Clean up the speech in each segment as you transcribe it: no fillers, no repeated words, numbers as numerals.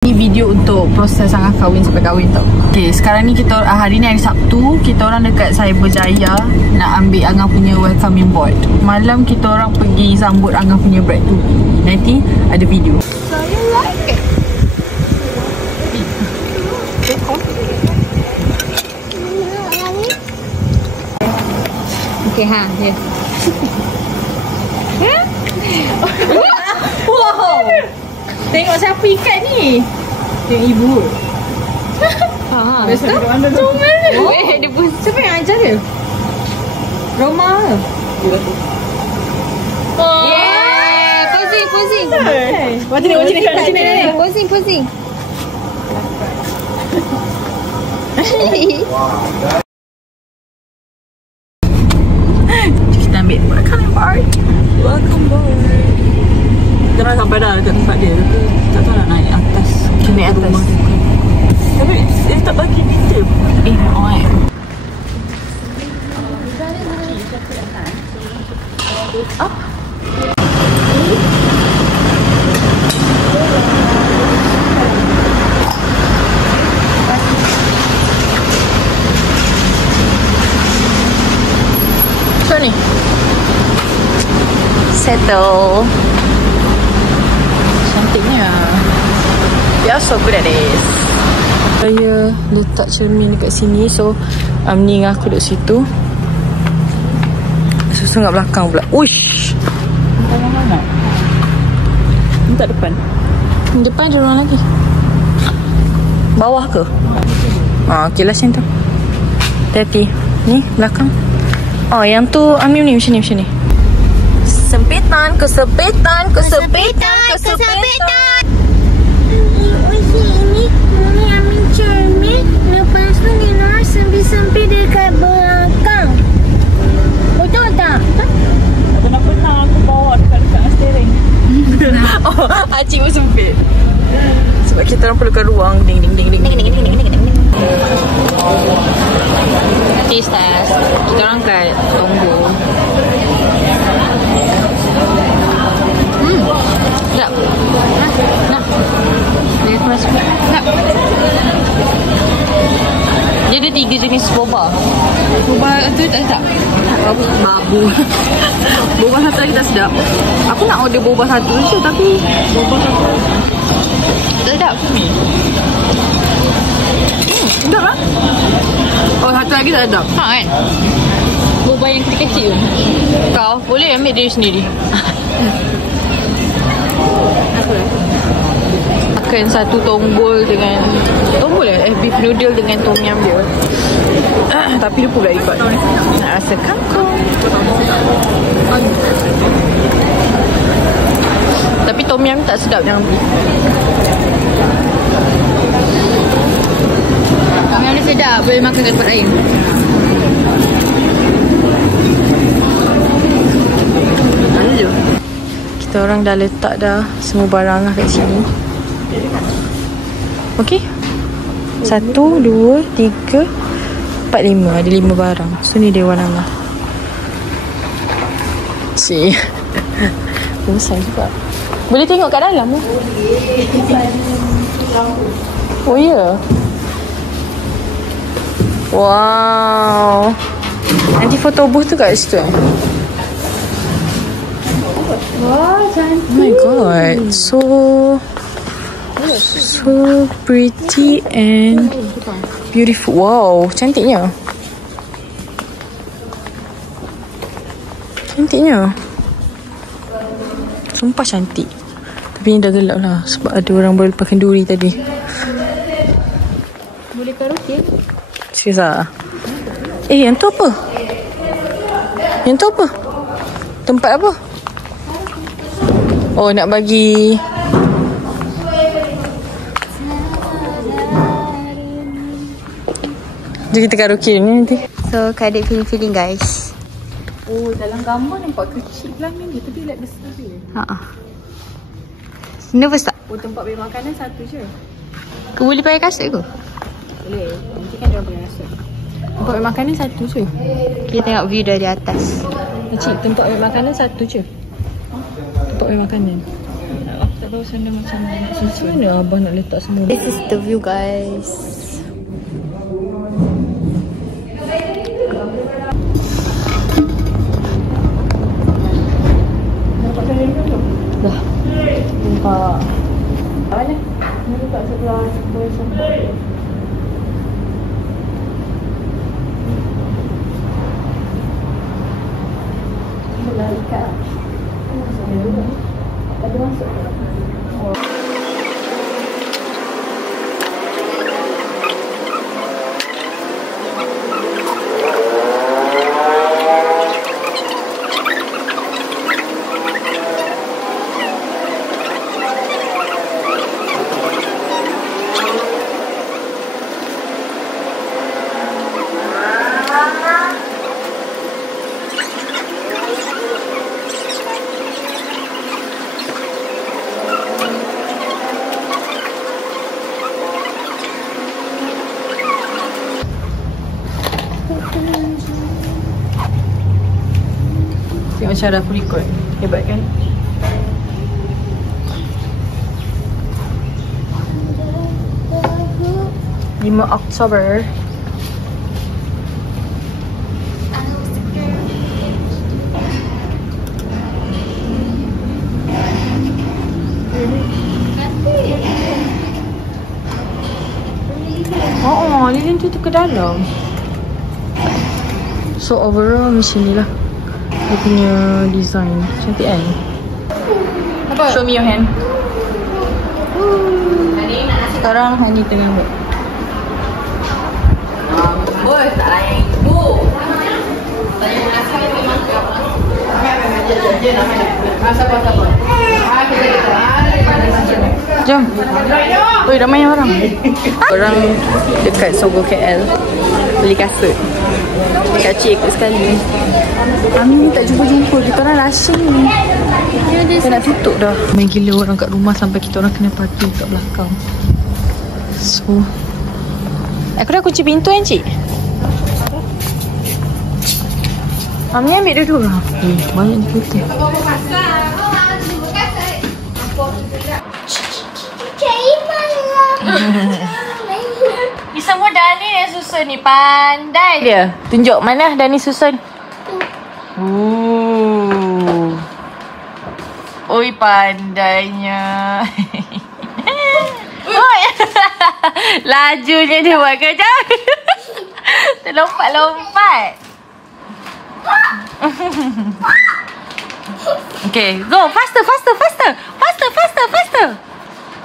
Ni video untuk proses sangat kahwin sampai kahwin tau. Okay, sekarang ni kita hari ni hari Sabtu, kita orang dekat Cyberjaya nak ambil Angah punya welcoming board. Malam kita orang pergi sambut Angah punya bride tu. Nanti ada video. Saya like it. Okay, ha, ya. Wow. Tengok siapa ikat ni. Tengok ibu. Betul? Macam mana? Dia pun. Siapa yang ajar dia? Roma ke? Yeah. Posing. Macam ni. Posing. Kita ambil welcome board. Kita dah sampai dah dekat tempat dia, tapi tak tahu nak naik atas. Naik atas. Tapi dia tak bagi detail. Up. So ni settle. Cantiknya. Biasa aku dah des. Saya letak cermin dekat sini. So Amni dengan aku duduk situ. Susun kat belakang pula. Uish. Mana? Minta depan. Depan ada orang lagi. Bawah ke? Okey lah macam tu. Hati-hati. Ni belakang. Oh yang tu Amni ni macam ni. Kesempitan. Ini ambil cermin. Lepas tu dia nak sempit-sempit dekat belakang. Betul tak? Pernah aku bawa dekat steering. Oh, acik pun sempit. Sebab kita orang perlukan ruang. Ding. Taste test. Kita orang kat Tunggu. Sedap. Nak. Dia keras. Nak. Dia ada 3 jenis boba. Boba tu tak? Babu. Boba satu lagi tak sedap. Aku nak order boba satu je, tapi boba satu tak sedap. Sedap lah. Oh, satu lagi tak sedap. Ha kan? Boba yang kecil-kecil. Kau boleh ambil diri sendiri. Makan satu tombol dengan beef noodle dengan tom yum dia. Tapi lupa pula ikut. Nak rasa kangkung. Tapi tom yum tak sedap jangan beli. Tom yum ni sedap, boleh makan kat tempat lain. Mana je? Kita orang dah letak dah semua barang kat sini. Okey. 1, 2, 3, 4, 5. Ada 5 barang. So ni Dewan Angah. Cik. Besar juga. Boleh tengok kat dalam ke? Oh ya. Yeah. Wow. Nanti foto booth tu kat situ eh? Wah, cantik. Oh my god. So pretty and beautiful. Wow, cantiknya. Sumpah cantik. Tapi ni dah gelap lah sebab ada orang baru lepas kenduri tadi. Boleh karaoke? Serius lah. Yang tu apa? Tempat apa? Oh, nak bagi jadi kita karaoke ni nanti. So, Kak Adik feeling guys. Oh, dalam gambar nampak kecil kelamin dia, tapi like besar dia. Nervous tak? Oh, tempat beli makanan satu je. Kau boleh pakai kasut ke? Boleh. Nanti kan dia boleh kasut. Tempat beli makanan satu je. Kita tengok view dari atas. Cik, tempat beli makanan satu je. Tempat beli makanan. tahu sana macam mana abah nak letak semua. This is the view, guys. Dah. Nampak. Mana? Ni dekat sebelah sampai. Sebelah dekat. Ada masuk ke? Tengok cara aku record. Hebat kan? Lima Oktober. Oh, lilin tu ke dalam. So overall macam ni lah dia punya design. Cantik kan? Apa? Show me your hand. Sekarang Hani tengah buat. Bos, tak layan ibu. Saya nasi memang siapa. Siapa. Jom. Oi, ramai orang. Orang dekat Sogo KL beli kasut. Kacik ikut sekali. Kami tak jumpa-jumpa. Kita orang rushing ni. Kita nak tutup dah. Main gila orang kat rumah sampai kita orang kena parking kat belakang. So aku dah kunci pintu kan, cik? Mami ambil dulu lah. Banyak ni putih. Ni semua Dani yang susun ni. Pandai dia. Tunjuk mana Dani susun. Oi, pandainya. Oi. Lajunya dia buat kerja. Terlompat-lompat. Okay, go. Faster.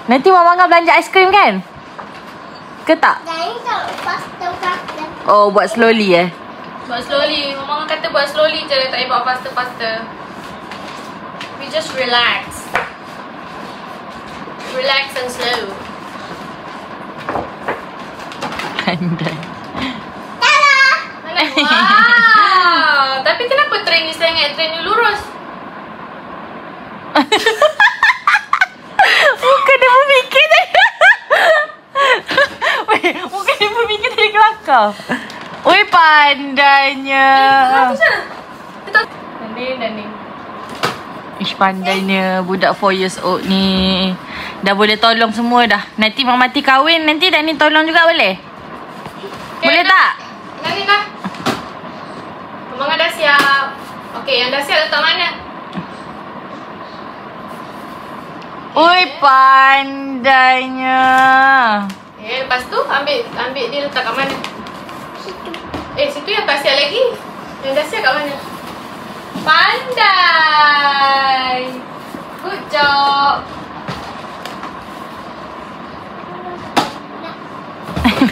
Nanti Mama Angah belanja aiskrim kan? Ke tak? Faster. Oh, buat slowly Buat slowly. Mama kata buat slowly je, tak payah buat faster. We just relax. Relax and slow. Pandai. Wow. Tapi kenapa train ni sangat? Train ni lurus. Bukan dia berfikir tadi. Bukan dia berfikir tadi kelakar. Oi, pandainya. Dani. Ish, pandainya budak 4 years old ni. Dah boleh tolong semua dah. Nanti Mak Mati kahwin, nanti Dani tolong juga boleh? Okay, Boleh tak? Dani dah. Mama dah siap. Okay, yang dah siap letak mana? Oi, pandainya. Lepas tu ambil dia letak kat mana? Situ yang tak siap lagi. Yang dah siap kat mana? Pandai. Good job.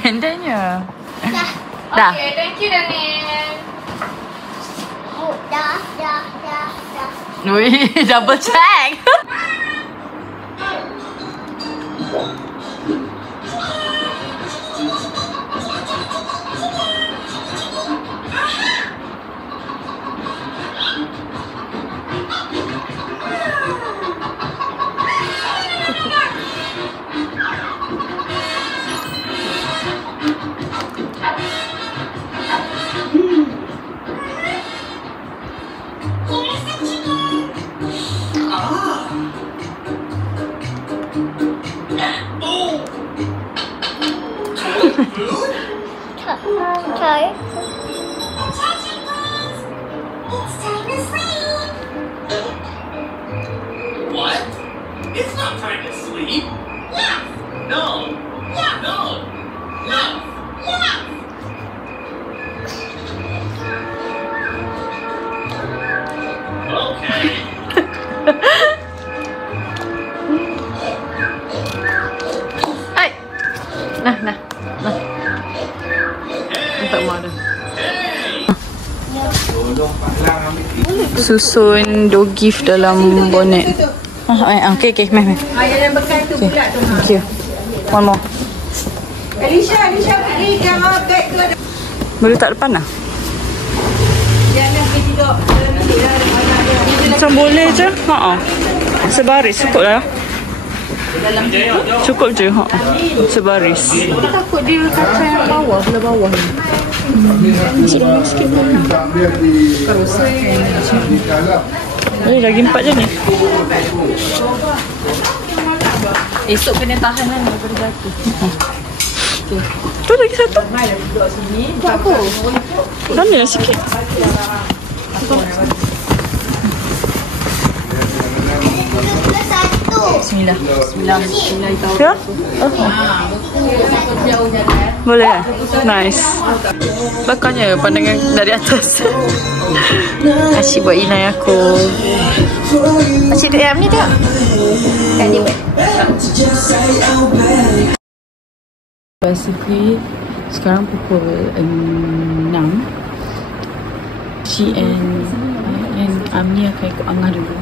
Pandainya. Dah. Okay, thank you Daniel. Dah. Ui, double check. Try. What? It's not time to sleep. Yeah. No. Yeah. No. No. Yeah. Okay. Hai. Nah. Tak mau dah. Susun dogif dalam bonnet. Okay, meh. Ayah yang bekal tu pula tu. Thank you. One more. Alicia pergi jangan beg tu ada. Boleh tak depan lah? Jangan pergi tidur dalam bilik lah. Macam boleh je. Sebaris cukup lah. Cukup je. Sebaris. Aku takut dia kacau yang bawah. Belah bawah ni. Sedang sikit pun. Lagi 4 je ni. Esok kena tahan lah daripada jatuh. Okay. Tu lagi satu. Buat apa? Dah ni lah sikit. Bismillah. Ya? Boleh kan? Nice. Bakalnya pandangan dari atas. Asyik buat inai aku. Asyik duduk ni tengok. Kan dia buat. Basically sekarang pukul 6. She and Amni akan ikut Angah dulu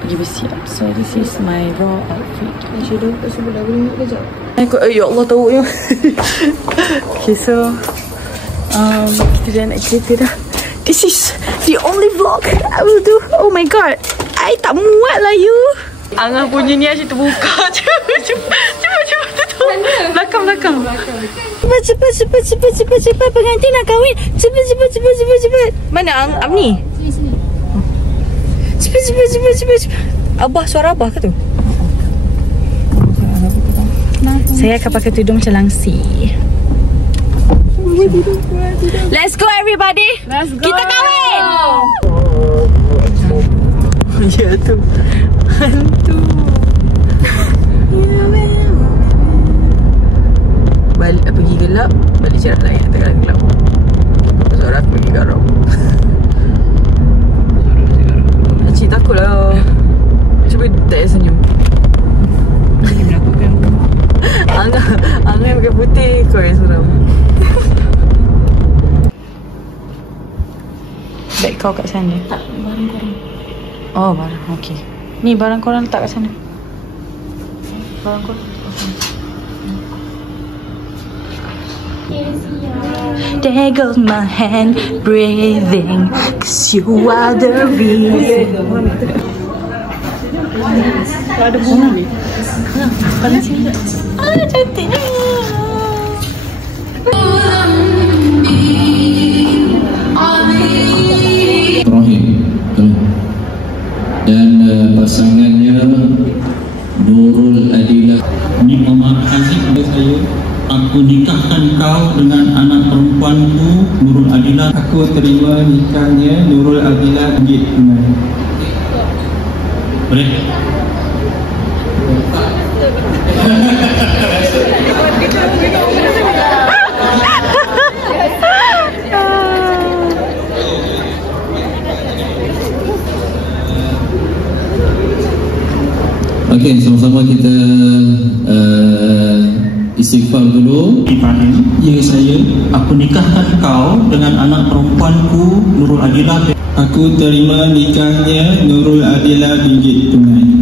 pergi bersiap. So this is my raw outfit. Shadow kat sebelah boleh tengok kejap. Ya Allah tahu ya. Okay, so kita dah nak cerita dah. This is the only vlog I will do. Oh my god, I tak muat lah you. Angah punya ni asyik terbuka. Cuba tutup. Belakang. Cepat pengantin nak kahwin. Cepat. Mana Amni? Sini. Cepat. Abah, suara Abah ke tu? Saya akan pakai tudung macam langsi. Let's go everybody. Let's go. Kita kahwin. Ya tu. Hantu. Balik pergi gelap, balik cerah lagi tengah gelap. Suara aku pergi garam. Cik takut lah. Cuba tak senyum. Ini melakukan Angah yang pakai putih. Kau yang seram. Beg kau kat sana. Tak, barang korang. Oh, barang. Okay. Ni barang korang letak kat sana. Barang korang. There goes my hand breathing, 'cause you are the reason. Ada bunga ni. Paling sini. Cantiknya. Dan pasangannya Nurul Adilah. Ini memaafkan saya. Aku nikahkan kau dengan anak perempuanku Nurul Adilah. Aku terima nikahnya Nurul Adilah ringgit tunai. Boleh? Okey, sama-sama kita istighfar dulu. Ibrahim, ya saya, aku nikahkan kau dengan anak perempuanku Nurul Adilah. Aku terima nikahnya Nurul Adilah ringgit tunai.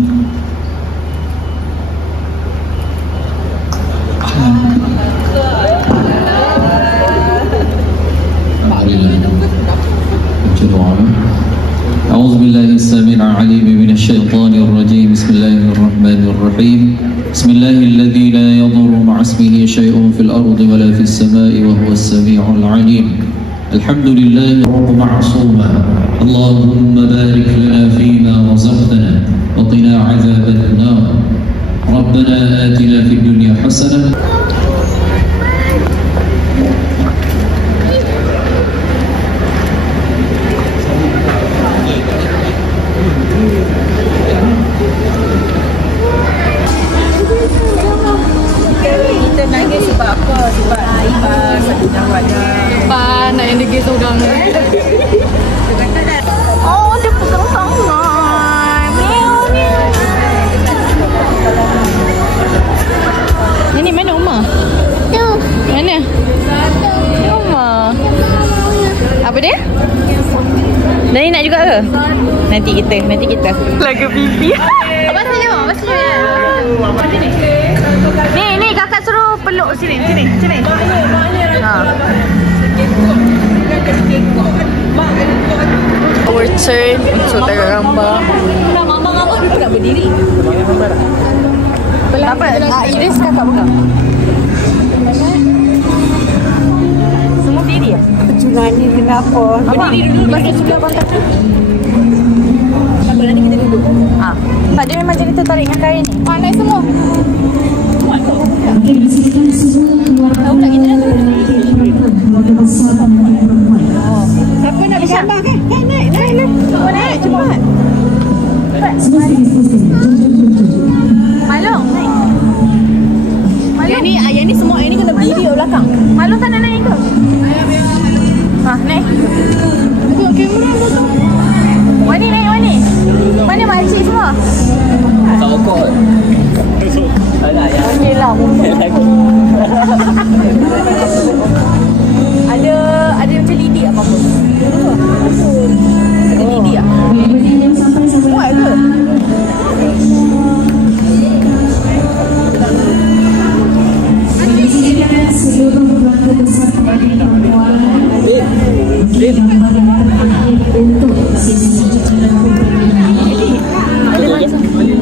أعوذ بالله السميع العليم من الشيطان الرجيم. بسم الله الرحمن الرحيم. بسم الله الذي لا يضر مع اسمه شيء في الأرض ولا في السماء وهو السميع العليم. الحمد لله رب معصوما. اللهم بارك لنا فيما رزقتنا وقنا عذاب النار. ربنا آتنا في الدنيا حسنة. dia? Dani nak juga ke? Nanti kita. Lagu pipi. Apa saja? Ni kakak suruh peluk sini. Ha. Our turn untuk tengok gambar. Mama dia nak berdiri. Apa? Iris kakak buka. Semua berdiri ya? Percungan ni kenapa? Berdiri dulu bagi sudah bantak tu. Sampai nanti kita duduk. Tak, dia memang jenis tertarik dengan kain ni. Naik semua. Tahu tak kita dah siapa nak bersyambah kan? Naik. Naik cepat. Malung, naik. Yang ni semua yang ni kena berdiri kat belakang. Malung tak nak naik ke? Naik. Tengok kamera tu. Wani naik Wani. Mana makcik semua? Tak okey. Okey lah. Ada macam lidik apa-apa. Ada lidik tak? Muat ke?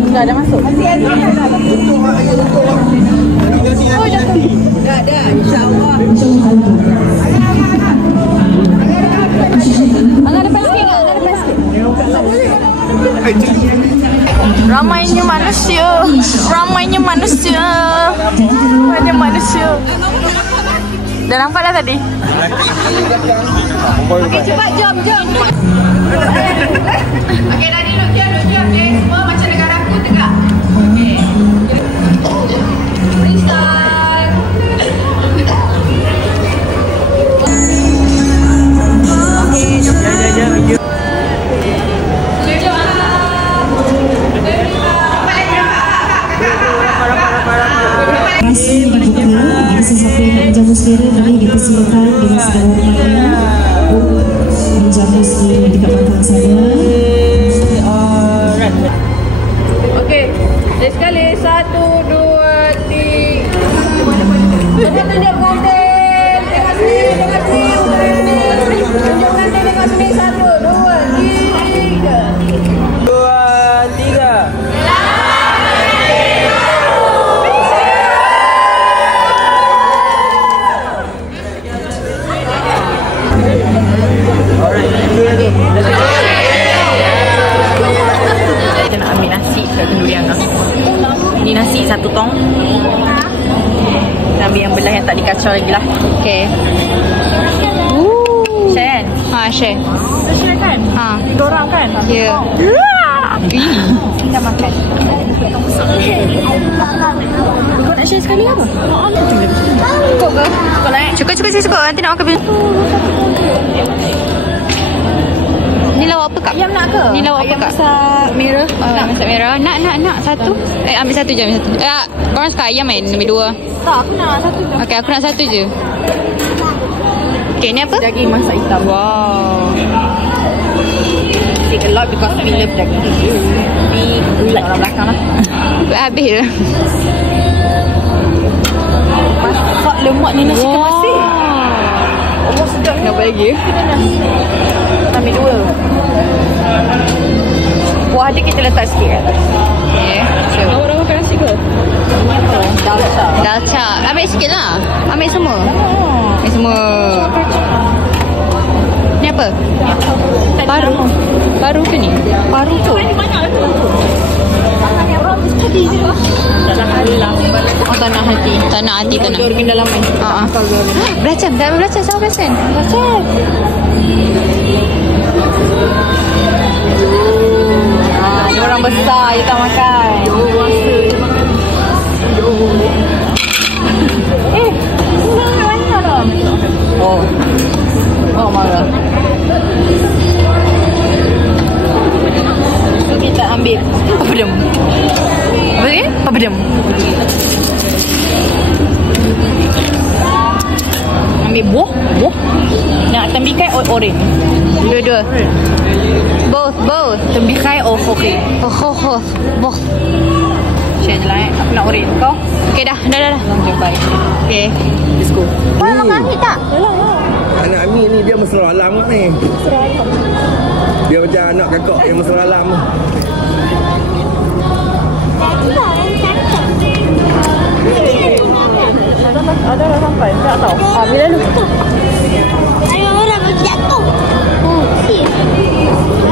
Dah ada masuk. Dah insya-Allah. Angkat depan sikit. Ramainya manusia. Dah nampak dah tadi? Okey, cepat jom. Okey, Dani duduk diam. Semua macam negara aku tegak. Okey. Freestyle. Okey, jom. Rasa dibuka, ada sesuatu yang nak menjamu selera, boleh dipersilakan dengan segala hormatnya menjamu selera dekat belakang saya. Okey, let's sekali 1, 2, 3. Tunjuk kantin. Tengok sini. Tunjuk kantin tengok sini 1, 2, 3. 2, 3. Kita nak ambil nasi kat kenduri Angah. Ni nasi 1 tong. Kita ambil yang belah yang tak dikacau lagi lah. Okay. Share kan? Share. Share kan? 3 orang kan? Ya. Kita makan. Kau nak share sekali apa? Cukup ke? Cukup. Nanti nak makan bila? Ni lawak apa kak? Ayam nak ke? Ni lawak apa kak? Masak merah. Masak merah. Nak satu. Ambil satu je. Korang suka ayam kan? Ambil 2. Tak, aku nak satu je. Okay, aku nak satu je. Okay, ni apa? Daging masak hitam. Wow. Take a lot because we love daging. We like orang belakang lah. Habis je. Masak lemak ni nasi kemasi. Oh, sedap ni. Apa lagi? Ambil 2. Buah hati kita letak sikit kan? Okay. Awak dah makan nasi ke? Dalca. Ambil sikit lah. Ambil semua. Ambil semua. Ni apa? Paru ke ni? Paru tu. Oh, tanah hati. Tanah hati. Organ dalam ni. Belacan. Dah ambil belacan. Sama belacan. Ni orang besar je tak makan. Banyak dah. Oh, marah. So kita ambil papadum. Apa ni? Papadum. Ambil buah. Nak tambahkan orange? Dua-dua. Both. Tembikai or okay? Both. Share je lah Aku nak orange. Kau? Okay dah. Okay, bye. Okay, let's go. Makan ni tak? Anak Ami ni dia mesra alam ni. Dia macam anak kakak yang mesra alam. Ada dah sampai. Tak tahu. Bila lu? Ayo orang berjatuh.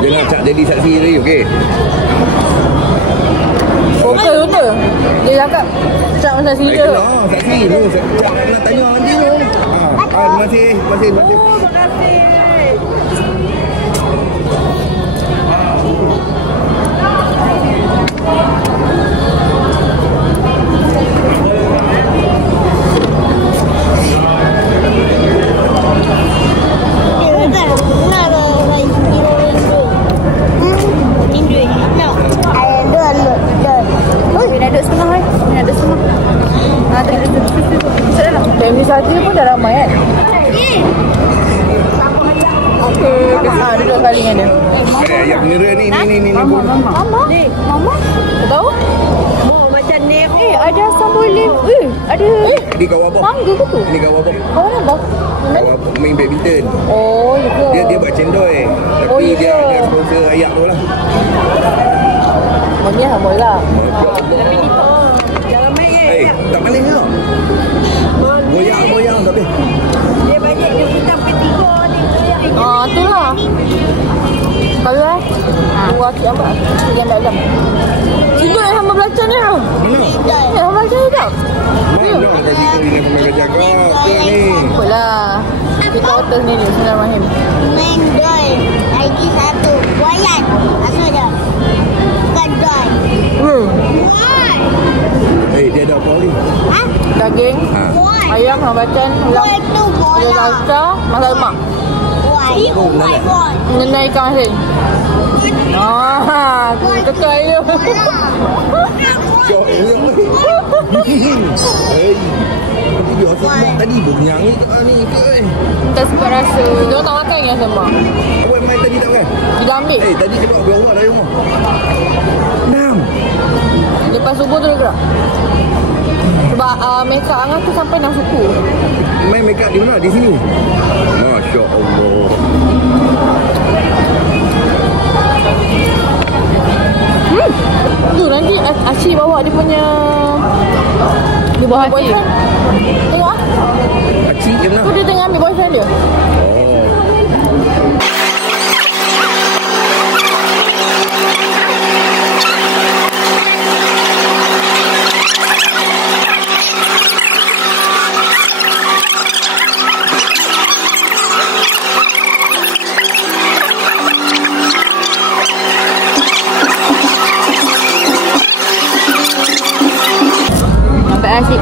Dia nak cak jadi saksi tadi, okey? Betul. Dia cakap cak masa sini je. Saksi tu. Cak nak tanya nanti tu. Terima kasih. Family satu pun dah ramai kan? Okey, duduk kali dengan dia. Yang penera ni. Mama. Tak tahu? Macam ni. Ada asam boleh. Ada. Ini kawan apa? Mangga ke tu? Ini kawan apa? Kawan apa? Kawan main badminton. Oh, ya. Dia buat cendol. Tapi dia ada sponsor ayak tu lah. Maknanya sama lah. Tapi ni jangan main. Tak main ke? Goyang tak boleh. Dia banyak dia sampai 3 ni. Tu lah. Kalau dua kaki apa? Yang dalam. Tiga yang sama belacan ni tau. Ya, sama belacan ni tau. Mana kasi kau dengan pemain jaga ni? Apalah. Kita otak ni Bismillahirrahmanirrahim. Main doy. Lagi satu. Wayan. Asal dah. Bukan doy. Dia ada apa ni? Daging, ayam, belacan, Boy tu ada bola. salsa, masak lemak. Boy. Dengan ikan asin. Ketua air. Syok dia tadi bernyang ni ke? Kita sempat rasa. Dia tak makan yang sama. Apa yang main tadi tak kan? Kita ambil. Tadi kedok berapa dari rumah? 6. Lepas subuh tu dia gerak. Sebab make up Angah tu sampai 6 suku. Main make up di mana? Di sini? Masya Allah. Tu nanti Aci bawa dia punya. Dia bawa boyfriend. Tengok ah. Pakcik je lah. Tu dia tengah ambil boyfriend dia. Asyik.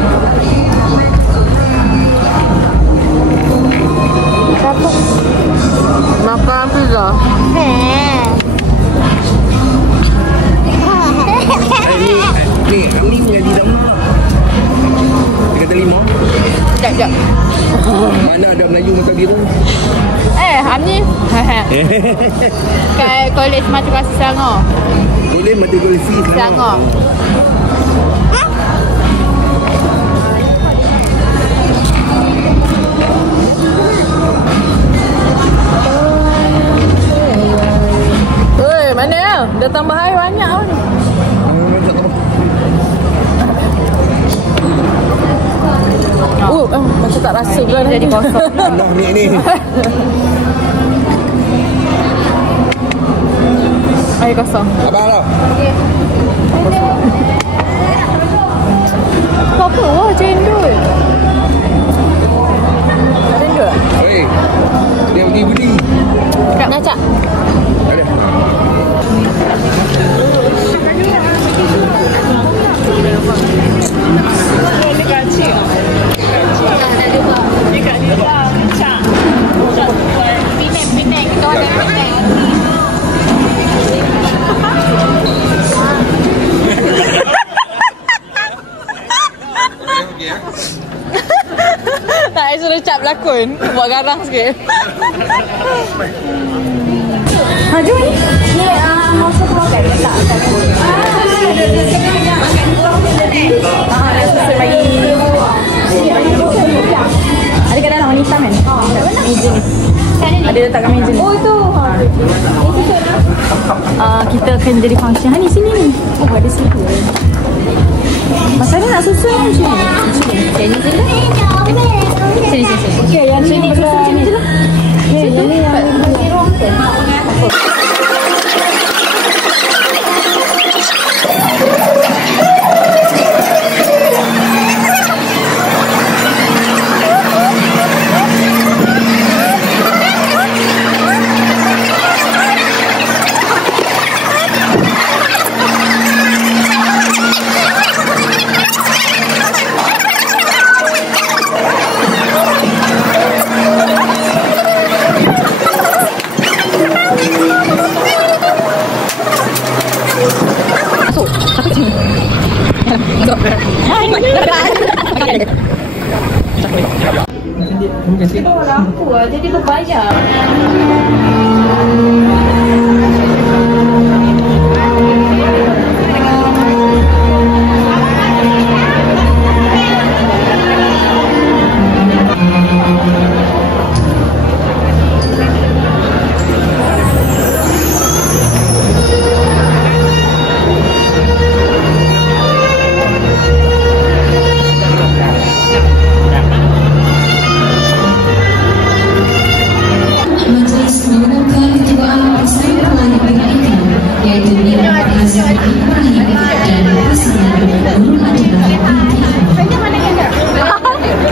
Apa? Makan pizza. Ni mengaji tak mana? Dia kata 5. Sekejap. Mana ada Melayu mata biru? Amni. Kat Kolej Mata Kasih Selangor. Boleh mata golisi Selangor. Mana ya? Dah tambah air banyak tau ni. Macam tak rasa pula jadi kosong. Dah ni. Air kosong. Abang lah. Apa? Wah, cendol. Cendol? Oi. Dia pergi beli. Ngacak. Ada. Penang. Kita ada Penang. Okay. Tak, I suruh Cap berlakon. Buat garang sikit. Jom ni. Ni mau satu makan ke tak? Nak susun bagi. Ada kat dalam warna hitam kan? Meja ni. Ada letak kat meja ni. Oh tu. Kita akan jadi function. Ni sini ni. Oh ada situ. Masa ni nak susun kan macam ni? Okay, ni sini. Sini. Okay, yang ni susun sini je lah. Yang ni aku lah, jadi berbayar.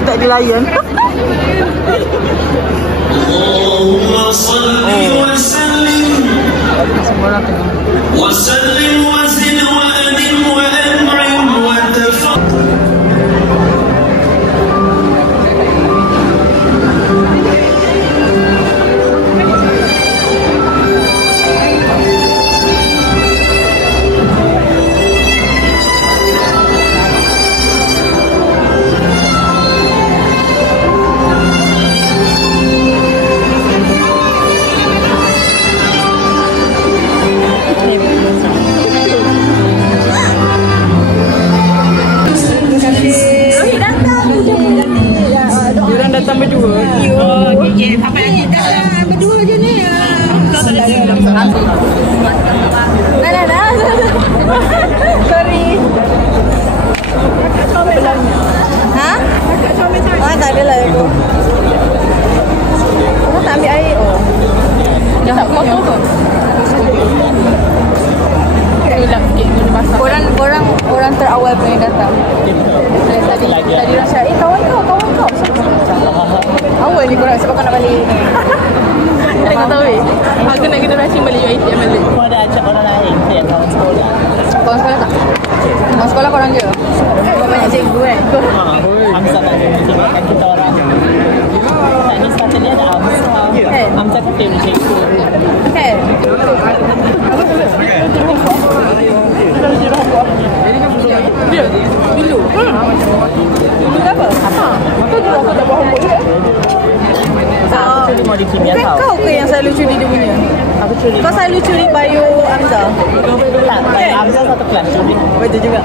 Tak dilayan. Allahumma salli wa sallim wa sallim wa zid wa anim wa an'im wa tafaddal. Datang berdua. Okey, sampai lagi dah berdua je ni. Dah. Sorry. Ha? Tak ada lah aku. Kau tak ambil air? Oh. Dah tak kotor tu. Gelap sikit guna masak. Korang terawal pun yang datang. Tadi rasa kawan kau. Awal ni korang sebab kau nak balik. Tak kau tahu aku nak kena rushing balik UiTM balik. Kau ada ajak orang lain yang kawan sekolah? Kawan sekolah tak? Kawan sekolah korang je? Kau banyak cikgu kan? Hamzah tak ada menjadikan kita orang. Tak ni sepatutnya dia ada Hamzah. Hamzah kan dia cikgu. Kan? Dulu? Dulu apa? Kau dulu aku tak buat homework juga? Aku curi mau di kimia tau. Kau ke yang selalu curi dia punya? Aku curi. Kau selalu curi bio Hamzah? Tak, bio Hamzah satu kelas curi. Betul juga.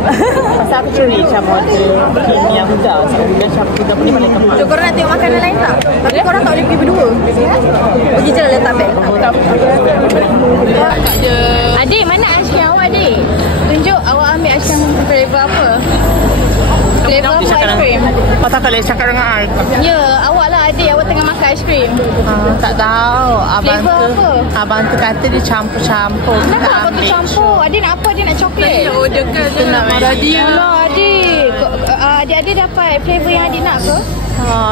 Pasal aku curi macam model kimia muda. Sebab dia macam muda pun ni paling kemas. So korang nak tengok makanan lain tak? Tapi korang tak boleh pergi berdua. Pergi je lah letak beg. Adik, mana aiskrim awak, adik? Tunjuk awak ambil aiskrim flavor apa? Flavor apa aiskrim? Pasal kalau cakap dengan I. Ya, awak lah adik. Awak tengah makan aiskrim. Tak tahu. Flavor apa? Abang tu kata dia campur-campur. Kenapa awak tu campur? Adik nak apa? Adik nak coklat? Dia order ke? Dia nak dia. Alah, adik. Adik dapat flavor yang adik nak ke?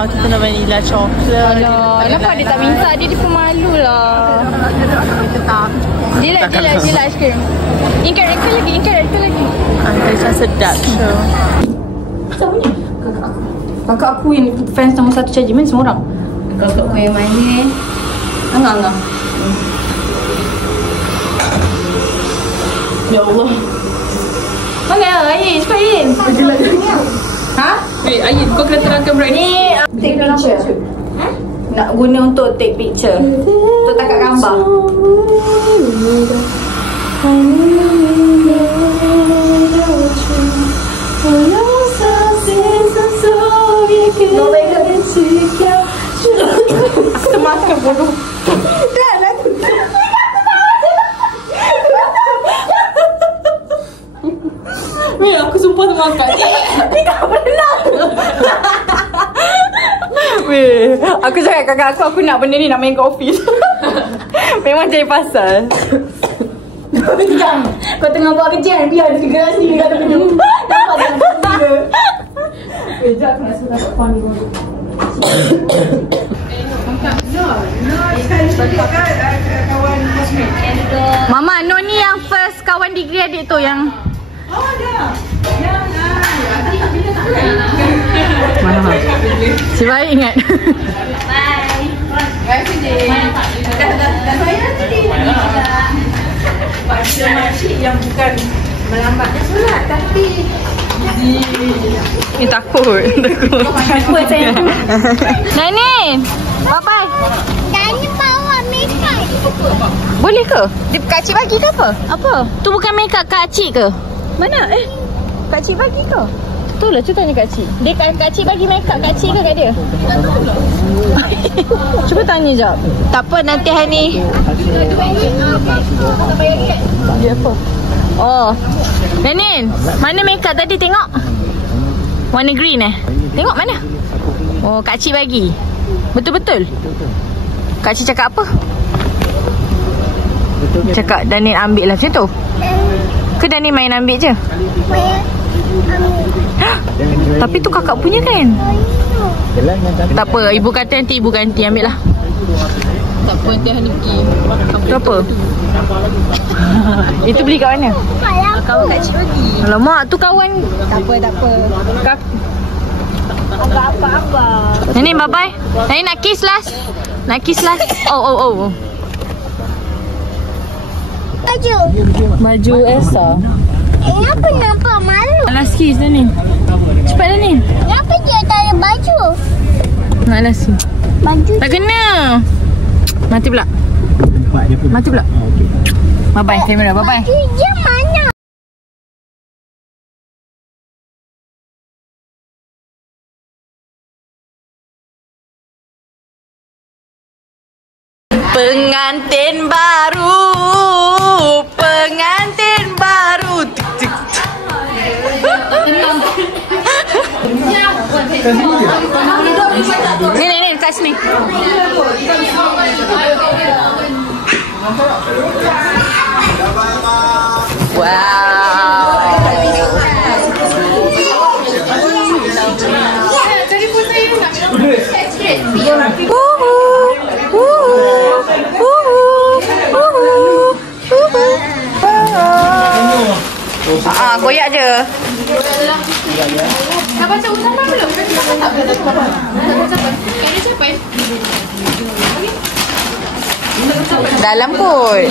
Kita nak vanilla coklat. Alah, kenapa adik tak minta? Adik dia pemalu lah. Dia lah aiskrim. Ingkat lagi. Macam sedap tu. Siapa punya? Kakak aku yang fans nombor 1 Caji. Mana semua orang? Kakak aku yang mana? Angah. Ya Allah. Mana air? Cepat air. Ha? Wait, Ayin, kau kena terangkan bright ni. Take picture. Nak guna untuk take picture. Untuk tangkap gambar. Aku termakan bodoh. Dah lah. Weh, aku sumpah termakan. Ni tak pernah. Weh, aku cakap kakak aku nak benda ni nak main kat office. Memang jadi pasal. Kau tengah buat kerja, biar dia gerak sini kata benda. Nampak tak dia? Sekejap aku nak suruh dapat phone dulu. Mama, No ni yang first kawan degree adik tu yang si baik ingat. Bye. Dah saya tadi. Makcik yang bukan melambatnya solat tapi ni takut. Apa saya tu? Nanin, bye-bye. Dani bawa makeup. Boleh ke? Kak Cik bagi ke apa? Apa? Tu bukan makeup Kak Cik ke? Mana? Kak Cik bagi ke? Tu lah, cuba tanya Kak Cik. Dia Kak Cik bagi makeup Kak Cik ke kat dia? Cuba tanya jap. Tak apa, nanti hari ni. Dia apa? Oh. Nanin, mana makeup tadi tengok? Warna green Tengok mana? Oh, Kak Cik bagi. Betul-betul? Kak Cik cakap apa? Cakap Danin ambil lah macam tu. Ke Danin main ambil je? Tapi tu kakak punya kan? Tak apa, ibu kata nanti ibu ganti, ambil lah. Tak apa, nanti Hani pergi. Tu apa? Itu beli kat mana? Kawan Kak Cik bagi. Alamak, tu kawan. Tak apa. Apa-apa. Nenek, bye-bye. Nenek nak kiss last. Nak kiss last. Oh. Baju Elsa. Kenapa nampak malu? Last kiss dah ni. Cepat dah ni. Kenapa dia tak ada baju? Nak last kiss. Baju Tak kena. Mati pula. Bye-bye kamera, bye-bye. dia mana? Pengantin baru. Ni kat sini. Wow. Jadi putih nak minum. Goyak je. Dah baca ucapan belum? Tak baca apa? Kayaknya siapa? Dalam kot.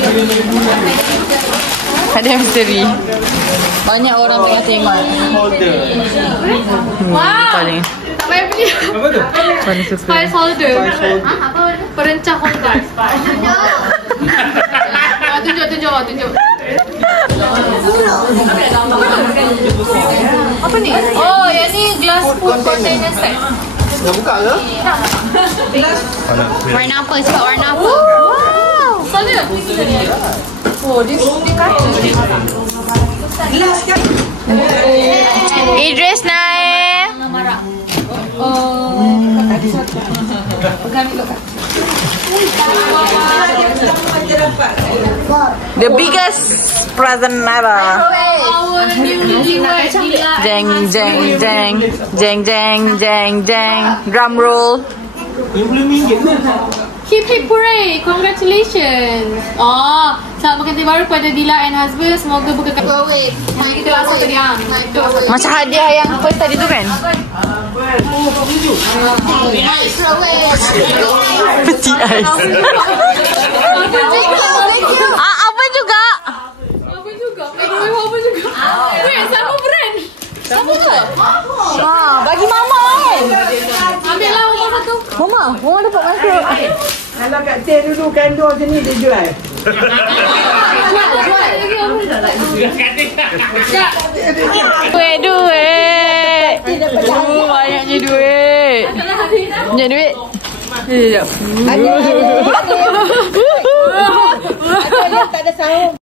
Ada misteri. Banyak orang tengah tengok. Wow. Paling. Tak payah beli. Apa tu? Paling suka. Spice holder. Apa? Perencah holder. Tunjuk. Apa ni? Oh, yang ni glass food container set. Dah buka ke? Warna apa? Sebab warna apa? Wow. Sana. Oh, dia kaca. Glass kan? Idris naik. The biggest present ever. Jeng jeng jeng jeng jeng jeng jeng. Drum roll. Hip hip hooray! Congratulations! Oh, selamat pengantin baru pada Dila and husband. Semoga berkekal. Mari kita langsung ke dia. Macam hadiah yang first tadi tu kan? Peti ais. Apa juga? Apa juga? Apa juga? Weh, sama brand. Siapa tu? Bagi mama kan. Ambil lah mama satu. Mama dapat masuk. Kalau kat teh dulu kandor sini dia jual. Duit. Banyaknya duit. Banyak duit. Sekejap. Ada tak ada sahur.